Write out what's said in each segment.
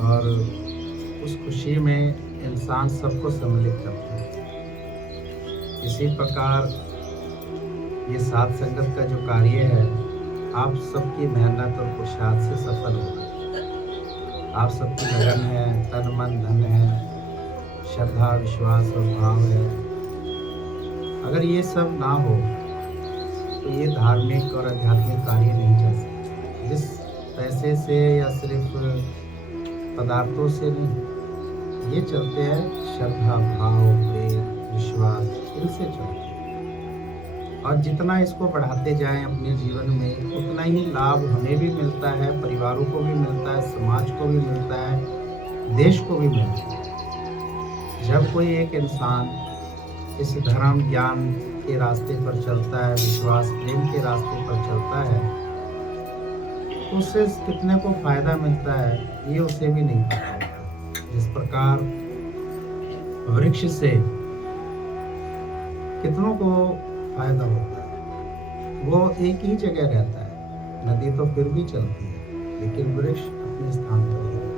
और उस खुशी में इंसान सबको सम्मिलित करता है। इसी प्रकार ये साथ संगत का जो कार्य है, आप सबकी मेहनत और पुरुषार्थ से सफल होगा। आप सबकी लगन है, तन मन धन है, श्रद्धा विश्वास और भाव है। अगर ये सब ना हो तो ये धार्मिक और आध्यात्मिक कार्य नहीं चल सकते। जिस पैसे से या सिर्फ पदार्थों से नहीं, ये चलते हैं श्रद्धा भाव प्रेम विश्वास, इनसे चलते हैं। और जितना इसको बढ़ाते जाएं अपने जीवन में, उतना ही लाभ हमें भी मिलता है, परिवारों को भी मिलता है, समाज को भी मिलता है, देश को भी मिलता है। जब कोई एक इंसान इस धर्म ज्ञान के रास्ते पर चलता है, विश्वास प्रेम के रास्ते पर चलता है, तो उससे कितने को फायदा मिलता है ये उसे भी नहीं पता होता। जिस प्रकार वृक्ष से कितनों को फायदा होता है, वो एक ही जगह रहता है। नदी तो फिर भी चलती है, लेकिन वृक्ष अपने स्थान पर ही रहता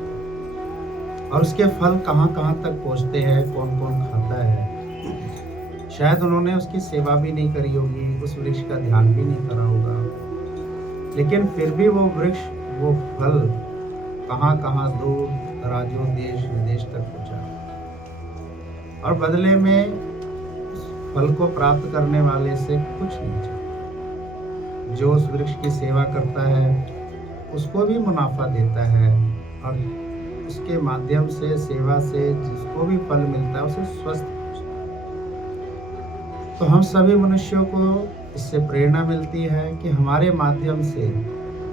है। और उसके फल कहाँ कहाँ तक पहुँचते हैं, कौन कौन खाता है, शायद उन्होंने उसकी सेवा भी नहीं करी होगी, उस वृक्ष का ध्यान भी नहीं करा होगा, लेकिन फिर भी वो वृक्ष वो फल कहाँ कहाँ दूर दराजों देश विदेश तक पहुँचा, और बदले में उस फल को प्राप्त करने वाले से कुछ नहीं चाहिए। जो उस वृक्ष की सेवा करता है उसको भी मुनाफा देता है, और उसके माध्यम से सेवा से जिसको भी फल मिलता है उसे स्वस्थ पहुँचता है। तो हम सभी मनुष्यों को इससे प्रेरणा मिलती है कि हमारे माध्यम से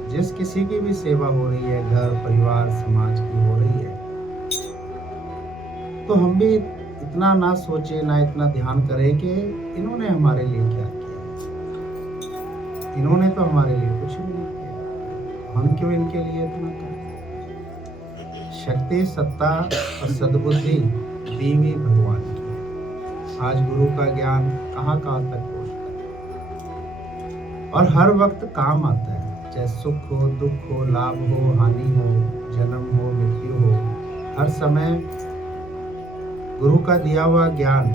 जिस किसी की भी सेवा हो रही है, घर परिवार समाज की हो रही है, तो हम भी इतना ना सोचे, ना इतना ध्यान करें कि इन्होंने हमारे लिए क्या किया। इन्होंने तो हमारे लिए कुछ भी नहीं किया, हम क्यों इनके लिए इतना करें। शक्ति सत्ता और सद्बुद्धि दी हुई भगवान की। आज गुरु का ज्ञान कहाँ कहाँ तक पहुँचता है और हर वक्त काम आता है, चाहे सुख हो दुख हो, लाभ हो हानि हो, जन्म हो मृत्यु हो, हर समय गुरु का दिया हुआ ज्ञान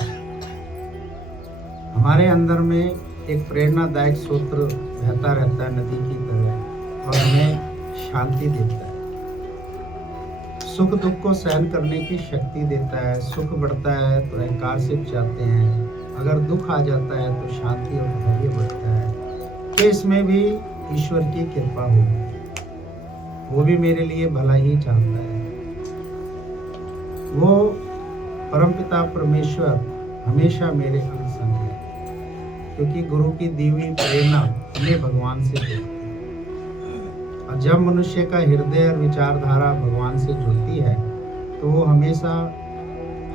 हमारे अंदर में एक प्रेरणादायक सूत्र बहता रहता है नदी की तरह, और हमें शांति देता है, सुख दुख को सहन करने की शक्ति देता है। सुख बढ़ता है तो अहंकार से जाते हैं, अगर दुख आ जाता है तो शांति और धैर्य बढ़ता है कि इसमें भी ईश्वर की कृपा होगी, वो भी मेरे लिए भला ही चाहता है। वो परमपिता परमेश्वर हमेशा मेरे अंग संग है, क्योंकि गुरु की दी हुई प्रेरणा हमें भगवान से जुड़ती है। और जब मनुष्य का हृदय और विचारधारा भगवान से जुड़ती है तो वो हमेशा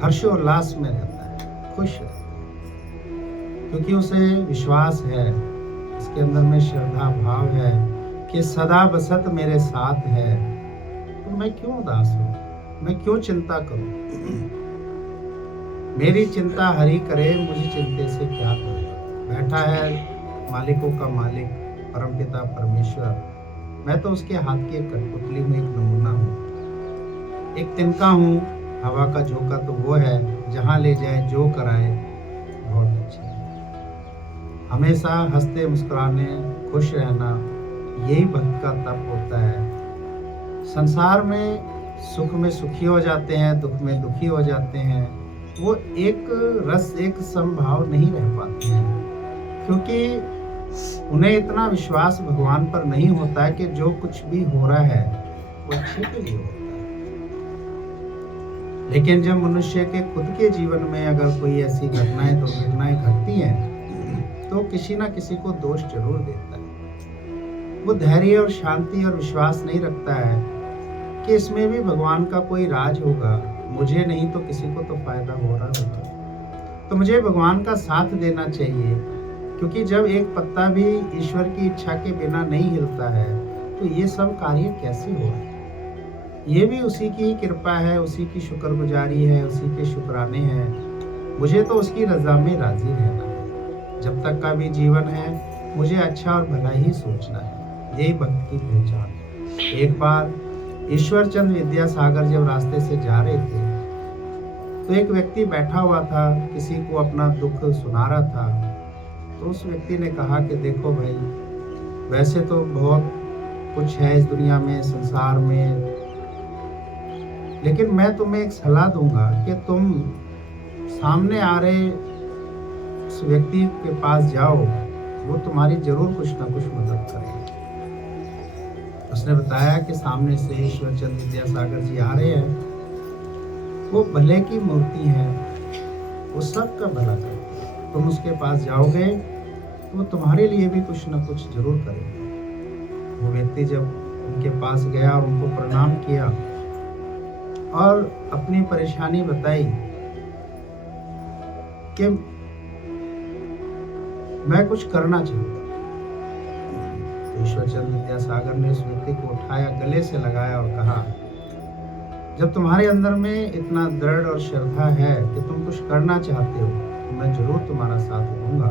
हर्षोल्लास में रहता है, खुश रहता है, क्योंकि उसे विश्वास है, उसके अंदर में श्रद्धा भाव है कि सदा बसत मेरे साथ है, तो मैं क्यों उदास हूँ, मैं क्यों चिंता करूँ। मेरी चिंता हरि करे, मुझे चिंते से क्या करे। बैठा है मालिकों का मालिक परमपिता परमेश्वर, मैं तो उसके हाथ की एक कठपुतली में एक नमूना हूँ, एक तिनका हूँ हवा का झोंका तो वो है, जहाँ ले जाए जो कराए बहुत अच्छा है। हमेशा हंसते मुस्कुराने खुश रहना, यही भक्त का तप होता है। संसार में सुख में सुखी हो जाते हैं, दुख में दुखी हो जाते हैं, वो एक रस एक समभाव नहीं रह पाते हैं, क्योंकि उन्हें इतना विश्वास भगवान पर नहीं होता है कि जो कुछ भी हो रहा है वो अच्छे के लिए होता है। लेकिन जब मनुष्य के खुद के जीवन में अगर कोई ऐसी घटनाएं दुर्घटनाएं घटती हैं तो किसी ना किसी को दोष जरूर देता है। वो धैर्य और शांति और विश्वास नहीं रखता है कि इसमें भी भगवान का कोई राज होगा, मुझे नहीं तो किसी को तो फायदा हो रहा होगा, तो मुझे भगवान का साथ देना चाहिए। क्योंकि जब एक पत्ता भी ईश्वर की इच्छा के बिना नहीं हिलता है तो ये सब कार्य कैसे हो रहे हैं? ये भी उसी की कृपा है, उसी की शुक्रगुजारी है, उसी के शुक्राने हैं। मुझे तो उसकी रजा में राजी रहना है। जब तक का भी जीवन है मुझे अच्छा और भला ही सोचना है, यही भक्त की पहचान है। एक बार ईश्वर चंद विद्यासागर जब रास्ते से जा रहे थे तो एक व्यक्ति बैठा हुआ था, किसी को अपना दुख सुना रहा था। तो उस व्यक्ति ने कहा कि देखो भाई, वैसे तो बहुत कुछ है इस दुनिया में, संसार में, लेकिन मैं तुम्हें एक सलाह दूंगा कि तुम सामने आ रहे उस व्यक्ति के पास जाओ, वो तुम्हारी जरूर कुछ ना कुछ मदद करेगा। उसने बताया कि सामने से ईश्वर चंद विद्यासागर जी आ रहे हैं, वो भले की मूर्ति है, वो सबका भला करते हैं। तुम उसके पास जाओगे तो वो तुम्हारे लिए भी कुछ ना कुछ जरूर करेगा। वो व्यक्ति जब उनके पास गया और उनको प्रणाम किया और अपनी परेशानी बताई कि मैं कुछ करना चाहता हूँ। ईश्वर चंद विद्यासागर ने उस व्यक्ति को उठाया, गले से लगाया और कहा, जब तुम्हारे अंदर में इतना दृढ़ और श्रद्धा है कि तुम कुछ करना चाहते हो तो मैं जरूर तुम्हारा साथ दूंगा।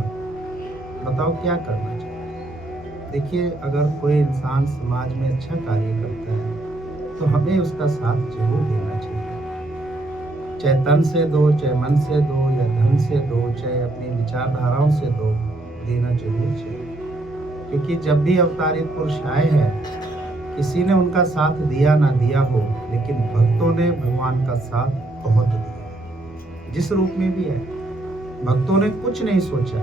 बताओ क्या करना चाहते हो? देखिए, अगर कोई इंसान समाज में अच्छा कार्य करता है तो हमें उसका साथ जरूर देना चाहिए। चाहे तन से दो, चाहे मन से दो, या धन से दो, चाहे अपनी विचारधाराओं से दो, देना जरूर चाहिए। क्योंकि जब भी अवतारित पुरुष आए हैं, किसी ने उनका साथ दिया ना दिया हो, लेकिन भक्तों ने भगवान का साथ बहुत दिया। जिस रूप में भी है, भक्तों ने कुछ नहीं सोचा,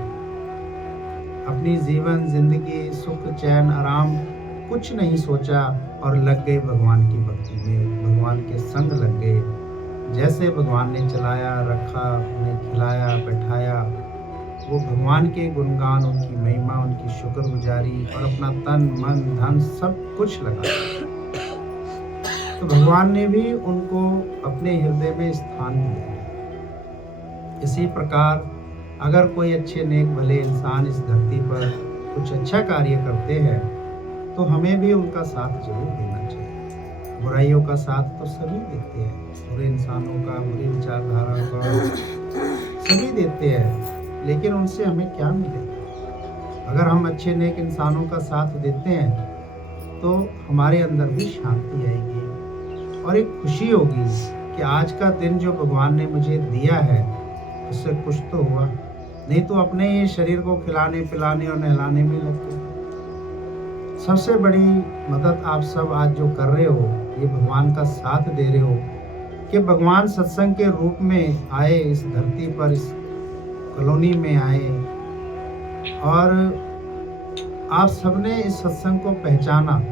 अपनी जीवन जिंदगी सुख चैन आराम कुछ नहीं सोचा और लग गए भगवान की भक्ति में, भगवान के संग लग गए। जैसे भगवान ने चलाया रखा, उन्हें खिलाया बैठाया, वो भगवान के गुणगान, उनकी महिमा, उनकी शुक्रगुजारी और अपना तन मन धन सब कुछ लगा। तो भगवान ने भी उनको अपने हृदय में स्थान दिया। इसी प्रकार अगर कोई अच्छे नेक भले इंसान इस धरती पर कुछ अच्छा कार्य करते हैं तो हमें भी उनका साथ जरूर देना चाहिए। बुराइयों का साथ तो सभी देते हैं, बुरे इंसानों का, बुरी विचारधारा का सभी देते हैं, लेकिन उनसे हमें क्या मिलेगा? अगर हम अच्छे नेक इंसानों का साथ देते हैं तो हमारे अंदर भी शांति आएगी और एक खुशी होगी कि आज का दिन जो भगवान ने मुझे दिया है उससे कुछ तो हुआ, नहीं तो अपने ही शरीर को खिलाने पिलाने और नहलाने में लग गए। सबसे बड़ी मदद आप सब आज जो कर रहे हो, ये भगवान का साथ दे रहे हो कि भगवान सत्संग के रूप में आए इस धरती पर, इस कॉलोनी में आए और आप सबने इस सत्संग को पहचाना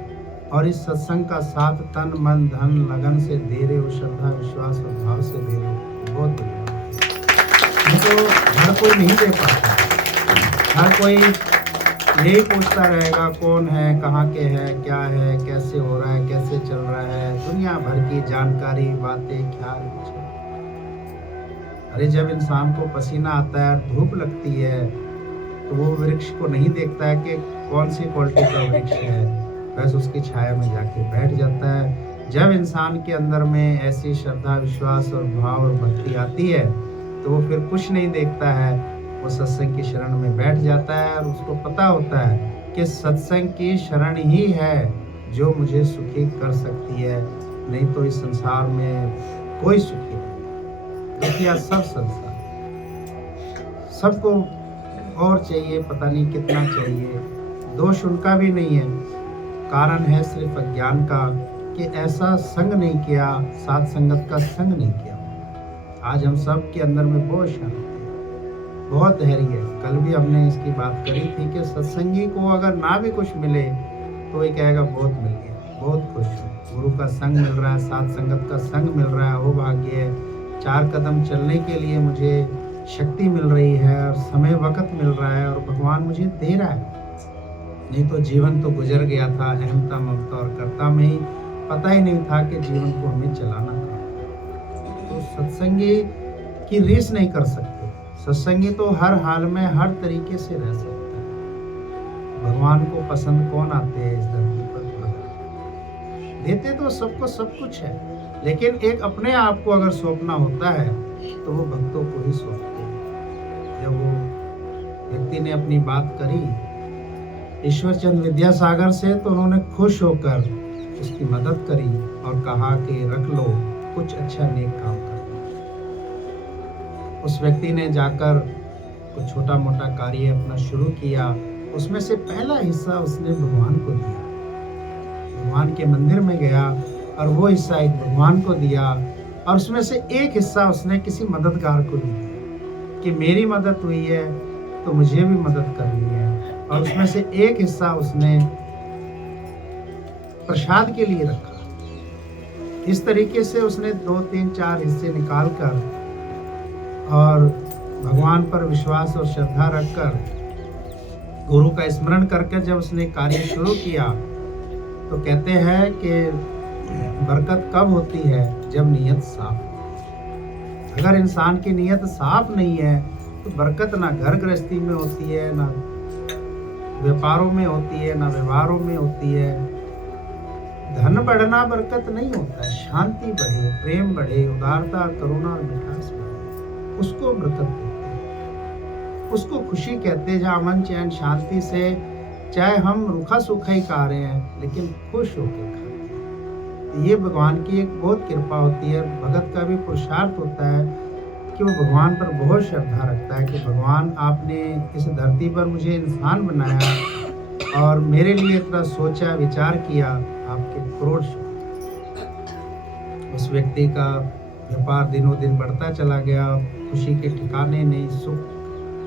और इस सत्संग का साथ तन मन धन लगन से दे रहे हो, श्रद्धा विश्वास और भाव से दे रहे हो। बहुत धन्यवाद। तो हर कोई नहीं दे पाता, हर कोई यही पूछता रहेगा कौन है, कहाँ के है, क्या है, कैसे हो रहा है, कैसे चल रहा है, दुनिया भर की जानकारी बातें ख्याल। अरे जब इंसान को पसीना आता है, धूप लगती है, तो वो वृक्ष को नहीं देखता है कि कौन सी क्वालिटी का वृक्ष है, बस उसकी छाया में जाके बैठ जाता है। जब इंसान के अंदर में ऐसी श्रद्धा विश्वास और भाव और भक्ति आती है तो वो फिर कुछ नहीं देखता है, वो सत्संग की शरण में बैठ जाता है और उसको पता होता है कि सत्संग की शरण ही है जो मुझे सुखी कर सकती है, नहीं तो इस संसार में कोई सुखी नहीं। दुखिया सब संसार, सबको और चाहिए, पता नहीं कितना चाहिए। दोष उनका भी नहीं है, कारण है सिर्फ अज्ञान का कि ऐसा संग नहीं किया, साथ संगत का संग नहीं किया। आज हम सब के अंदर में बहुत शांति है, बहुत धैर्य है। कल भी हमने इसकी बात करी थी कि सत्संगी को अगर ना भी कुछ मिले तो ये कहेगा बहुत मिल गया, बहुत खुश हूँ। गुरु का संग मिल रहा है, साथ संगत का संग मिल रहा है, वो भाग्य है। 4 कदम चलने के लिए मुझे शक्ति मिल रही है और समय वक्त मिल रहा है और भगवान मुझे दे रहा है। नहीं तो जीवन तो गुजर गया था अहमता, ममता और कर्ता में ही, पता ही नहीं था कि जीवन को हमें चलाना था। तो सत्संगी की रीस नहीं कर सकते। सत्संगी तो हर हाल में हर तरीके से रह सकता है। भगवान को पसंद कौन आते हैं इस धरती पर? देते तो सबको सब कुछ है, लेकिन एक अपने आप को अगर सौंपना होता है तो वो भक्तों को ही सौंपते हैं। जब वो व्यक्ति ने अपनी बात करी ईश्वर चंद्र विद्यासागर से, तो उन्होंने खुश होकर उसकी मदद करी और कहा कि रख लो, कुछ अच्छा नेक काम कर। उस व्यक्ति ने जाकर कुछ छोटा मोटा कार्य अपना शुरू किया। उसमें से पहला हिस्सा उसने भगवान को दिया, भगवान के मंदिर में गया और वो हिस्सा एक भगवान को दिया और उसमें से एक हिस्सा उसने किसी मददगार को दिया कि मेरी मदद हुई है तो मुझे भी मदद करनी है। और उसमें से एक हिस्सा उसने प्रसाद के लिए रखा। इस तरीके से उसने 2, 3, 4 हिस्से निकालकर और भगवान पर विश्वास और श्रद्धा रखकर गुरु का स्मरण करके जब उसने कार्य शुरू किया, तो कहते हैं कि बरकत कब होती है? जब नीयत साफ। अगर इंसान की नीयत साफ नहीं है तो बरकत ना घर गृहस्थी में होती है, ना व्यापारों में होती है, ना व्यवहारों में होती है। धन बढ़ना बरकत नहीं होता है। शांति बढ़े, प्रेम बढ़े, उदारता, करुणा और मिठास बढ़े, उसको बरकत कहते हैं, उसको खुशी कहते हैं। जहाँ अमन चैन शांति से, चाहे हम रूखा सूखा ही खा रहे हैं लेकिन खुश होकर खाते हैं। ये भगवान की एक बहुत कृपा होती है। भगत का भी पुरुषार्थ होता है कि वो भगवान पर बहुत श्रद्धा रखता है कि भगवान आपने इस धरती पर मुझे इंसान बनाया और मेरे लिए इतना सोचा विचार किया, आपके करोड़ शुक्र। उस व्यक्ति का व्यापार दिनों दिन बढ़ता चला गया, खुशी के ठिकाने नहीं, सुख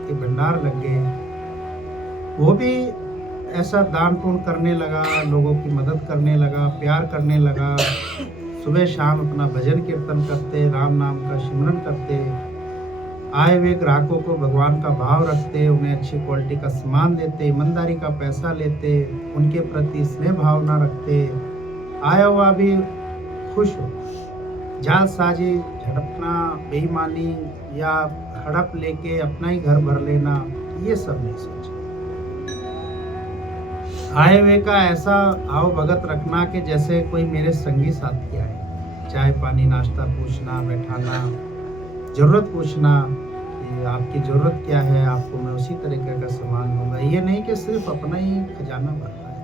के भंडार लग गए। वो भी ऐसा दान पुण्य करने लगा, लोगों की मदद करने लगा, प्यार करने लगा। सुबह शाम अपना भजन कीर्तन करते, राम नाम का सिमरन करते, आए हुए ग्राहकों को भगवान का भाव रखते, उन्हें अच्छी क्वालिटी का सामान देते, ईमानदारी का पैसा लेते, उनके प्रति स्नेह भावना रखते, आया हुआ भी खुश हो। जालसाजी, झड़पना, बेईमानी या हड़प लेके अपना ही घर भर लेना, ये सब नहीं सोचा। आए हुए का ऐसा आओ भगत रखना कि जैसे कोई मेरे संगी साथी आए। चाय पानी नाश्ता पूछना, बैठाना, जरूरत पूछना कि आपकी ज़रूरत क्या है, आपको मैं उसी तरीके का सामान दूंगा। ये नहीं कि सिर्फ अपना ही खजाना भरना है।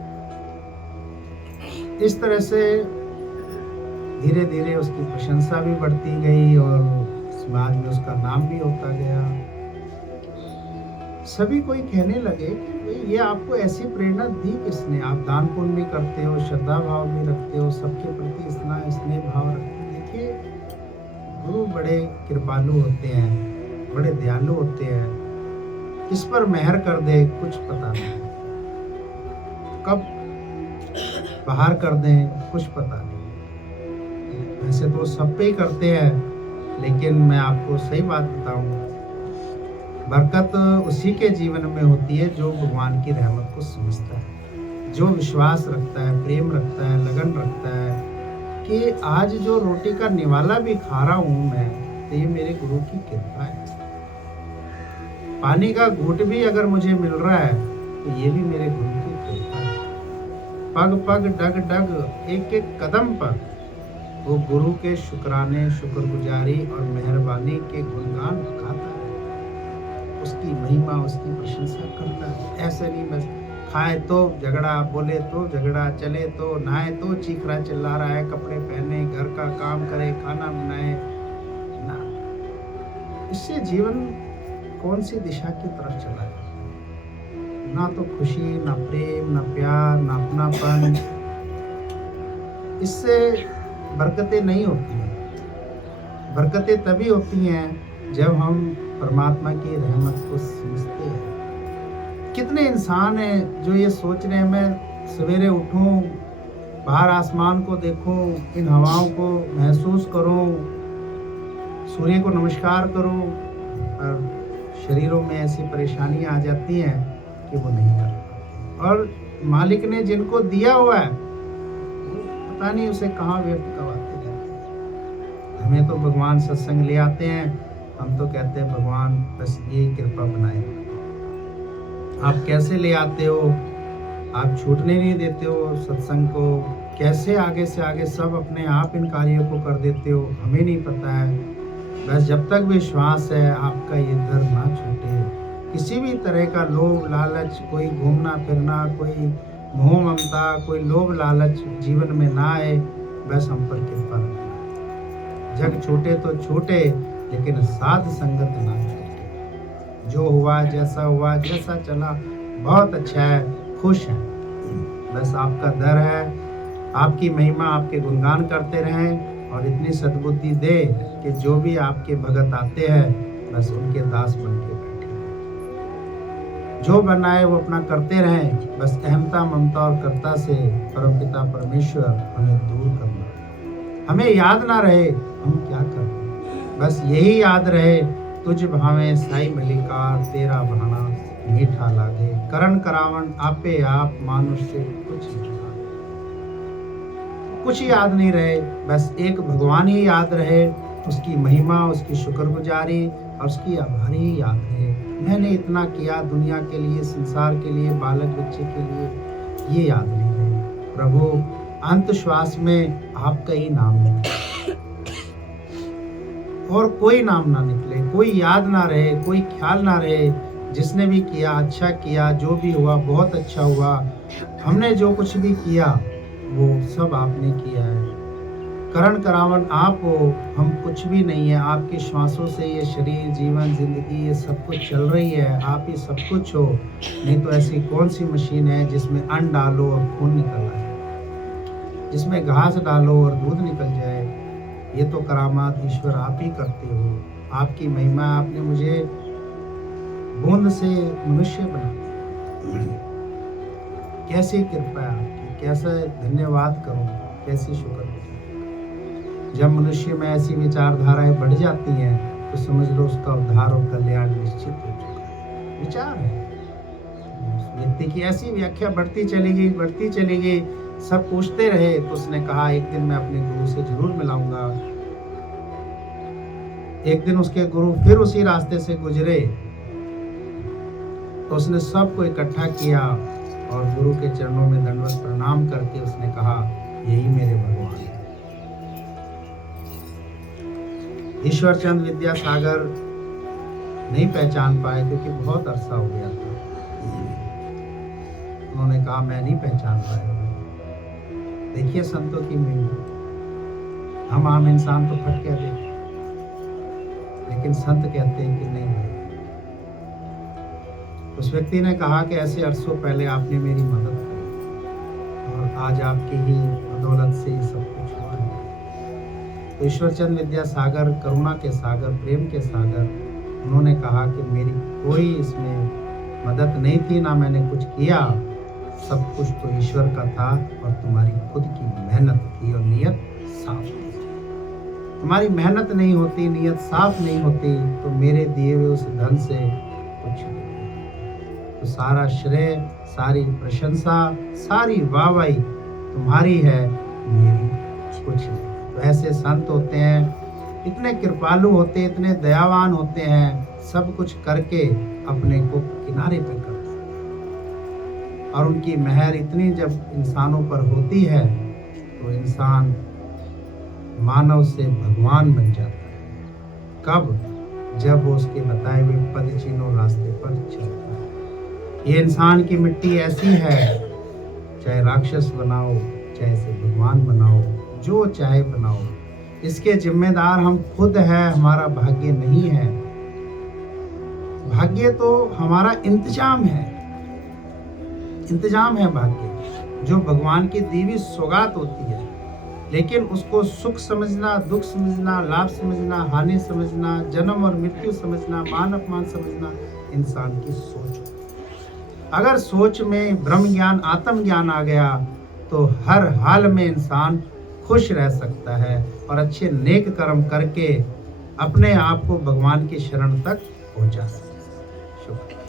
इस तरह से धीरे धीरे उसकी प्रशंसा भी बढ़ती गई और समाज में उसका नाम भी होता गया। सभी कोई कहने लगे कि ये आपको ऐसी प्रेरणा दी किसने? आप दान पुण्य भी करते हो, श्रद्धा भाव भी रखते हो, सबके प्रति इतना स्नेह भाव रखते हो। देखिए, गुरु बड़े कृपालु होते हैं, बड़े दयालु होते हैं। किस पर मेहर कर दे कुछ पता नहीं, कब बाहर कर दें कुछ पता नहीं। वैसे तो सब पे ही करते हैं, लेकिन मैं आपको सही बात बताऊं, बरकत उसी के जीवन में होती है जो भगवान की रहमत को समझता है, जो विश्वास रखता है, प्रेम रखता है, लगन रखता है कि आज जो रोटी का निवाला भी खा रहा हूं मैं, तो ये मेरे गुरु की कृपा है। पानी का घूंट भी अगर मुझे मिल रहा है तो ये भी मेरे गुरु की कृपा है। पग पग डग डग एक एक कदम पर वो गुरु के शुक्राने, शुक्रगुजारी और मेहरबानी के गुणगान गाता है, उसकी महिमा, उसकी प्रशंसा करता है। ऐसे नहीं बस खाए तो झगड़ा, बोले तो झगड़ा, चले तो, नहाए तो चीख रहा चिल्ला रहा है, कपड़े पहने, घर का काम करे, खाना बनाए ना। इससे जीवन कौन सी दिशा की तरफ चला जाता है? ना तो खुशी, ना प्रेम, ना प्यार, ना अपनापन। इससे बरकतें नहीं होती हैं। बरकतें तभी होती हैं जब हम परमात्मा की रहमत को समझते हैं। कितने इंसान हैं जो ये सोच रहे हैं मैं सवेरे उठूं, बाहर आसमान को देखूं, इन हवाओं को महसूस करूं, सूर्य को नमस्कार करूं, और शरीरों में ऐसी परेशानियां आ जाती हैं कि वो नहीं कर पाते। और मालिक ने जिनको दिया हुआ है पता नहीं उसे कहाँ व्यर्थ करवाते जाते हैं। हमें तो भगवान सत्संग ले आते हैं, हम तो कहते हैं भगवान बस ये कृपा बनाए। आप कैसे ले आते हो? आप छूटने नहीं देते हो सत्संग को। कैसे आगे से आगे सब अपने आप इन कार्यों को कर देते हो, हमें नहीं पता है। बस जब तक विश्वास है आपका ये दर ना छूटे, किसी भी तरह का लोभ लालच, कोई घूमना फिरना, कोई मोह ममता, कोई लोभ लालच जीवन में ना आए, बस हम पर कृपा रखना। जग छूटे तो छूटे, लेकिन साध संगत ना छूटे। जो हुआ, जैसा हुआ, जैसा चला, बहुत अच्छा है, खुश है। बस आपका दर है, आपकी महिमा, आपके गुणगान करते रहें और इतनी सद्बुद्धि दे कि जो भी आपके भगत आते हैं बस उनके दास बन के बैठे। जो बनना है वो अपना करते रहें, बस अहमता, ममता और कर्ता से परमपिता परमेश्वर हमें दूर करना। हमें याद ना रहे हम क्या कर रहे हैं, बस यही याद रहे, तुझ भावे साई मलिकार, तेरा बहाना मीठा लागे। करण करावन आपे आप, मानुष से कुछ याद नहीं रहे, बस एक भगवान ही याद रहे, उसकी महिमा, उसकी शुक्रगुजारी और उसकी आभारी ही याद रहे। मैंने इतना किया दुनिया के लिए, संसार के लिए, बालक बच्चे के लिए, ये याद नहीं रहे। प्रभु अंत श्वास में आपका ही नाम निकले और कोई नाम ना निकले, कोई याद ना रहे, कोई ख्याल ना रहे। जिसने भी किया अच्छा किया, जो भी हुआ बहुत अच्छा हुआ। हमने जो कुछ भी किया वो सब आपने किया है। करण करावन आप हो, हम कुछ भी नहीं है। आपकी श्वासों से ये शरीर, जीवन, जिंदगी, ये सब कुछ चल रही है। आप ही सब कुछ हो, नहीं तो ऐसी कौन सी मशीन है जिसमें अन्न डालो और खून निकल आए, जिसमें घास डालो और दूध निकल जाए। ये तो करामात ईश्वर आप ही करते हो। आपकी महिमा, आपने मुझे बूंद से मनुष्य बना। कैसी कृपा है आपकी, कैसा धन्यवाद करूं, कैसी शुक्र। जब मनुष्य में ऐसी विचारधाराएं बढ़ जाती हैं तो समझ लो उसका उद्धार और कल्याण निश्चित हो चुका है। विचार है उस व्यक्ति की, ऐसी व्याख्या बढ़ती चली गई, बढ़ती चली गई। सब पूछते रहे तो उसने कहा एक दिन मैं अपने गुरु से जरूर मिलाऊंगा। एक दिन उसके गुरु फिर उसी रास्ते से गुजरे तो उसने सबको इकट्ठा किया और गुरु के चरणों में दंडवत प्रणाम करके उसने कहा यही मेरे भगवान है। ईश्वर चंद विद्यासागर नहीं पहचान पाए क्योंकि बहुत अरसा हो गया था। उन्होंने कहा मैं नहीं पहचान पाया। देखिए संतों की महिमा, हम आम इंसान तो फट कहते हैं, लेकिन संत कहते हैं कि नहीं भाई। उस व्यक्ति ने कहा कि ऐसे अरसों पहले आपने मेरी मदद की और आज आपकी ही बदौलत से ये सब कुछ हुआ है। तो ईश्वरचंद विद्यासागर करुणा के सागर, प्रेम के सागर, उन्होंने कहा कि मेरी कोई इसमें मदद नहीं थी, ना मैंने कुछ किया, सब कुछ तो ईश्वर का था और तुम्हारी खुद की मेहनत थी और नियत साफ थी। तुम्हारी मेहनत नहीं होती, नियत साफ नहीं होती तो मेरे दिए हुए उस धन से कुछ नहीं। तो सारा श्रेय, सारी प्रशंसा, सारी वाहवाही तुम्हारी है, मेरी कुछ नहीं। तो ऐसे संत होते हैं, इतने कृपालु होते हैं, इतने दयावान होते हैं, सब कुछ करके अपने को किनारे पे करते हैं। और उनकी मेहर इतनी जब इंसानों पर होती है तो इंसान मानव से भगवान बन जाता है। कब? जब वो उसके बताए हुए पद चिन्हों रास्ते पर चलता है। ये इंसान की मिट्टी ऐसी है, चाहे राक्षस बनाओ, चाहे इसे भगवान बनाओ, जो चाहे बनाओ, इसके जिम्मेदार हम खुद हैं, हमारा भाग्य नहीं है। भाग्य तो हमारा इंतजाम है, इंतजाम है भाग्य, जो भगवान की दी हुई सौगात होती है। लेकिन उसको सुख समझना, दुख समझना, लाभ समझना, हानि समझना, जन्म और मृत्यु समझना, मान अपमान समझना इंसान की सोच। अगर सोच में ब्रह्म ज्ञान, आत्म ज्ञान आ गया तो हर हाल में इंसान खुश रह सकता है और अच्छे नेक कर्म करके अपने आप को भगवान की शरण तक पहुंचा सकता है। शुक्रिया।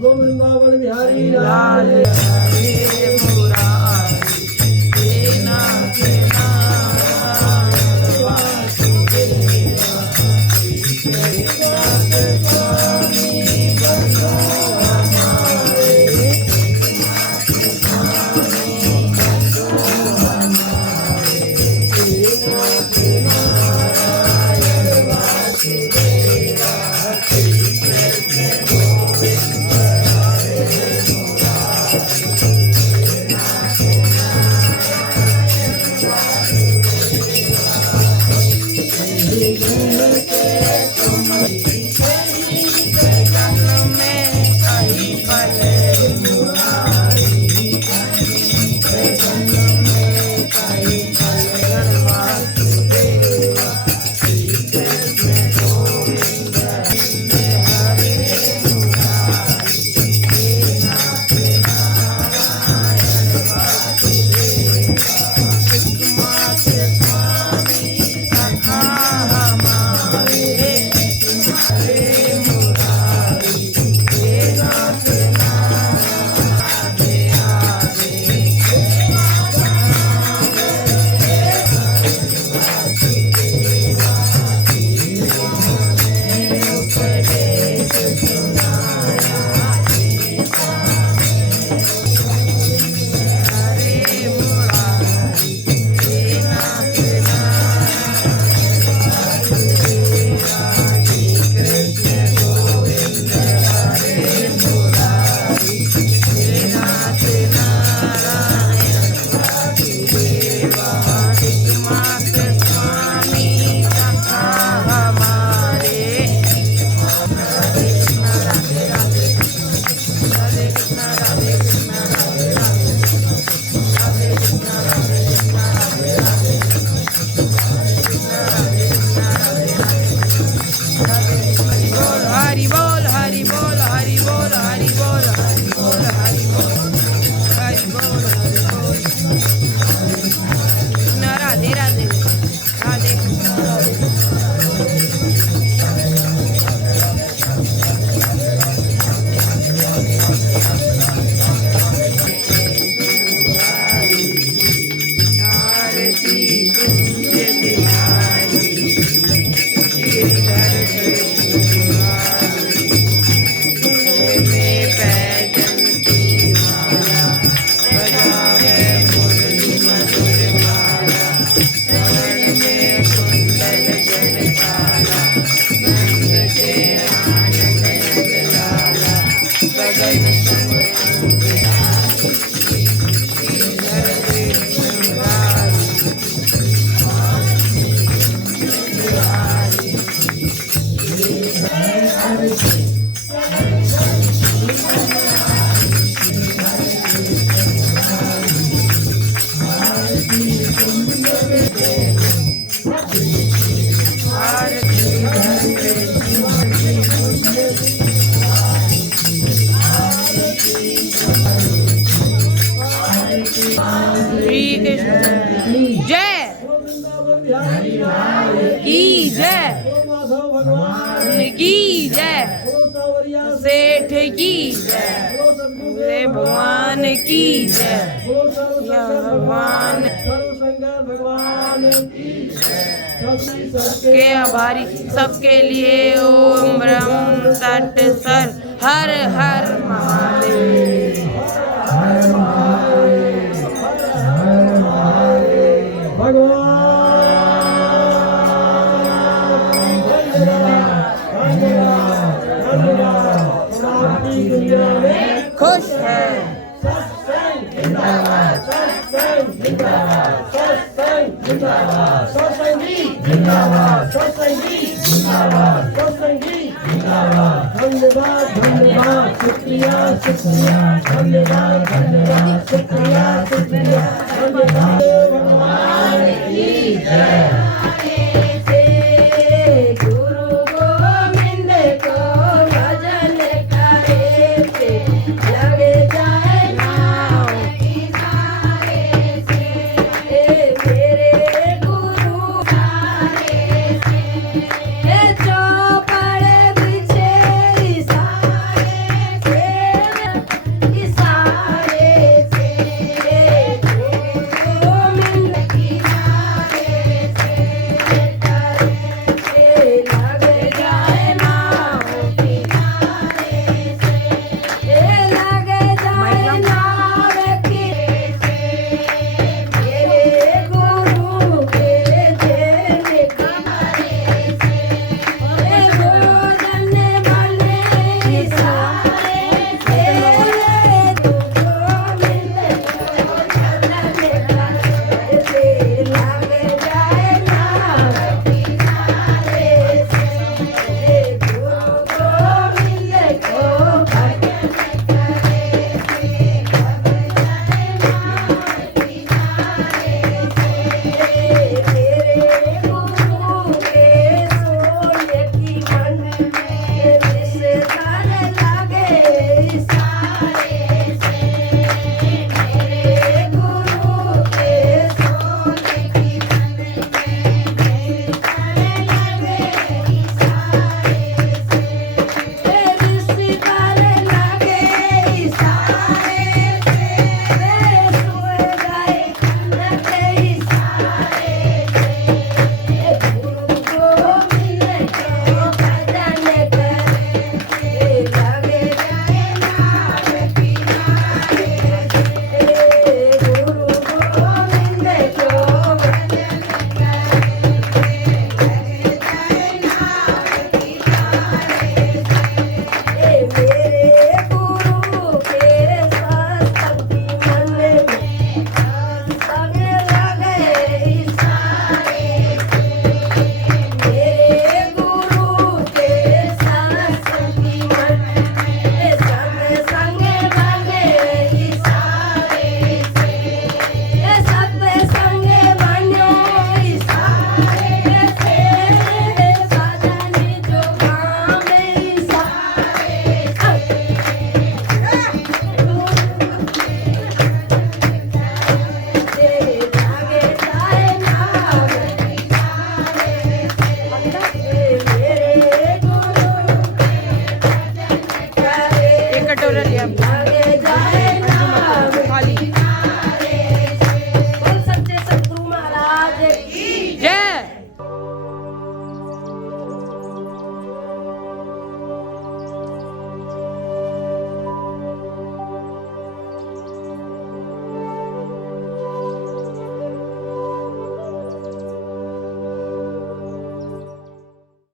गोविंदावन बिहारी लाल कृष्ण की जय की जय की जय सेठ की जय भगवान की जय भगवान के आभारी सबके लिए ओम ब्रह्म तट सर हर हर महादेव खुश है धन्यवाद धन्यवाद शुक्रिया शुक्रिया धन्यवाद धन्यवाद शुक्रिया शुक्रिया धन्यवाद भगवान की जय।